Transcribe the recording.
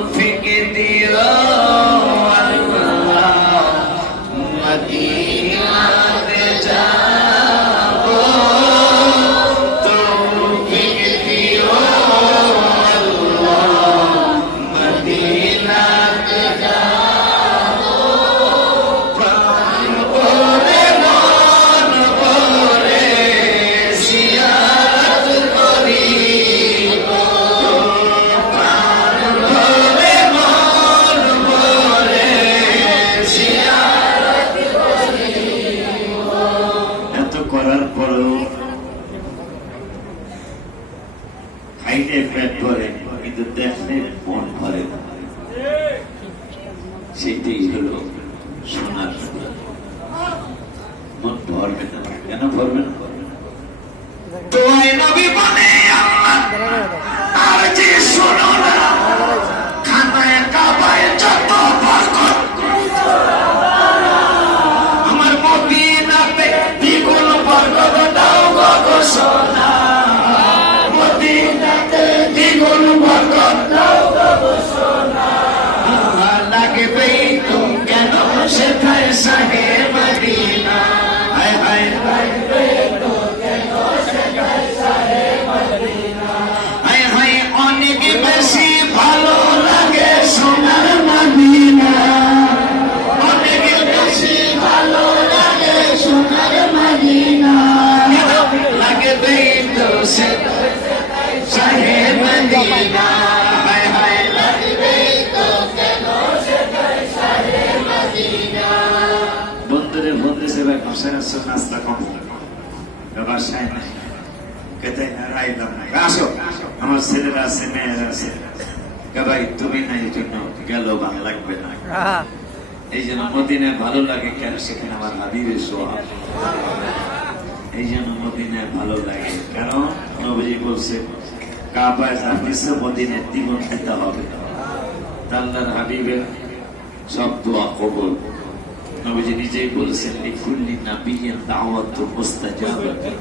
তৌফিক দিও আল্লাহ, মদিনাতে যাবো, তৌফিক দিও আল্লাহ, মদিনাতে যাবো, প্রাণ ভরে মন ভরে জিয়ারত করিব, প্রাণ ভরে মন ভরে জিয়ারত করিব। এত করার পরেও খাইলে পেট ভরে, কিন্তু দেখলে মন ভরে না। সেটাই হলো সোনার সুরা। মন ভরবে না, কেন ভরবে না? দোয়ায় নবী বলে আল্লাহ আর যে শোনো না, খানায় কাবায় যত বরকত, আমার মদিনাতে দ্বিগুণ বরকত দাও গো সোনা, মদিনাতে দ্বিগুণ বরকত দাও গো সোনা। লাগবেই তো কেন সেথায় শাহে মদিনা, হায় হায় লাগবেই তো কেন সেথায় শাহে মদিনা, হায় হায় অনেক বেশি ভালো লাগে সোনার মদিনা, অনেক বেশি ভালো লাগে সোনার মদিনা, লাগবেই তো সেথায় শাহে মদিনা, হায় হায় লাগবেই তো কেন সেথায় শাহে মদিনা। বন্ধুরে বলতেছে ভাই বাসায় আসছো, নাস্তা কম বাসায় নাই, কেতে আইলাম নাই, আসো আমার ছেলেরা আছে মেয়েরা আছে, ভাই তুমি নাই জন্য গেল ভালো লাগবে না। এই জন্য মদিনায় ভালো লাগে কেন, সেখানে আমার হাবিবের সোহাগ, এই জন্য মদিনায় ভালো লাগে। কারণ নবীজি বলছে কাবায় যা কিছু মদিনায় দ্বিগুণ দিতে হবে। আল্লাহর হাবিবের সব দোয়া কবুল। নবীজি নিজেই বলেছেন লিকুল্লি নাবিয়্যিন দাওয়াতুন মুস্তাজাবাতুন,